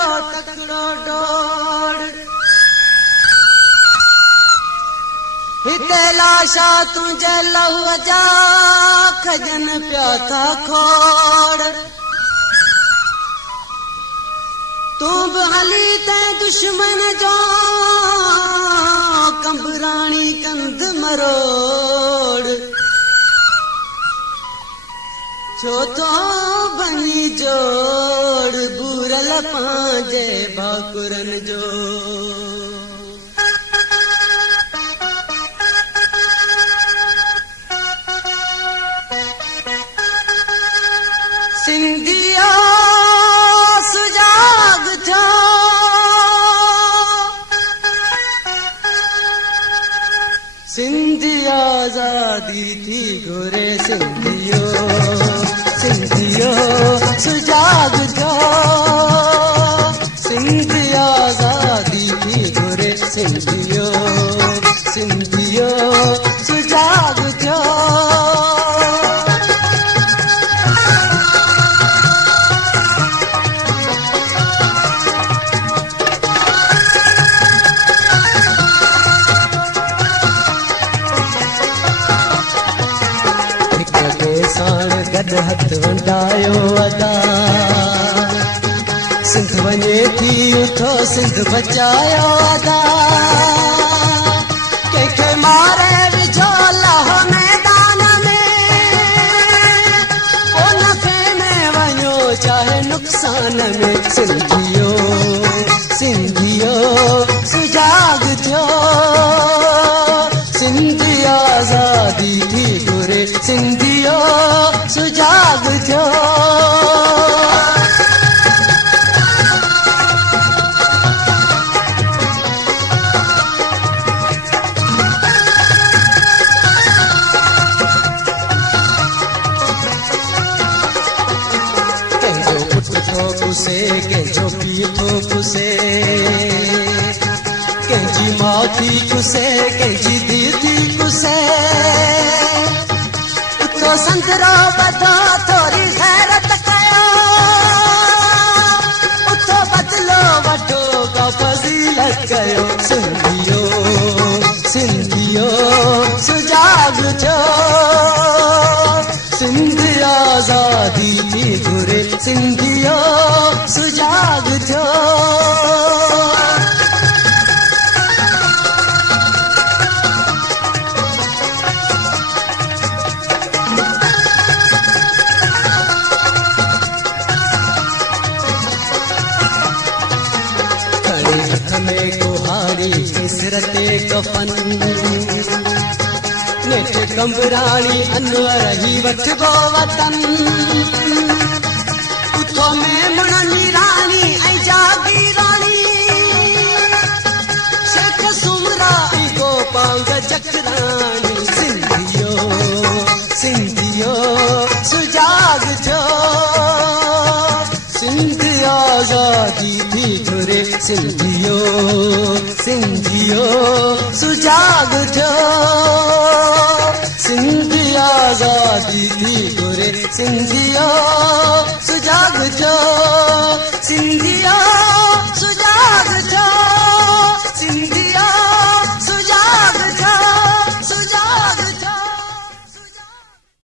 तकड़ो तकड़ो डोड़ हिते लाशा तुझे लहू जा खजन पिया था खोड़ तू भी हली ते दुश्मन जो कंबराणी कंध मरोड़ छो तो बनी जोड़ बूरल पांजे भाकुरन जो सिंधिया सुजाग था सिंधी आजादी थी गोरे सिंधियो सिंधियो सुजाग था सिंधी आजादी थी गोरे सिंधियो सिंधियो सुजाग था गद हथ वंडायो अदा सिंध वञे थी उठो सिंध बचायो अदा कंहिंखे मारे विझो लहो मैदान में पोइ नफ़े में वञो चाहे नुक़सान में सिंधियो सिंधियो सुजाग थियो सिंधी आज़ादी थी घुरे सिंधियो सुजाग थियो कंहिंजो पुट थो पुसे कंहिंजो पीउ थो पुसे कंहिंजी माउ थी कुसे कंहिंजी धीउ थी कुसे उथो संदरो बधो थोरी ग़ैरत कयो उथो बदिलो वठो का फज़ीलत कयो सिंधियो सिंधियो सुजाग थियो सिंध आज़ादी थी घुरे सिंधियो सुजाग थियो सिरते कफन नेठ कंबराणी अनवर ही वठबो वतन उथो में मुणनी रानी ऐं जागी रानी शेख सुमरा ऐं गोपांग जकरानी सिंधियो सिंधियो सुजाग थियो सिंध आज़ादी थी घुरे सिंधियो सिंधियो सुजाग थियो सिंध आज़ादी थी घुरे सिंधियो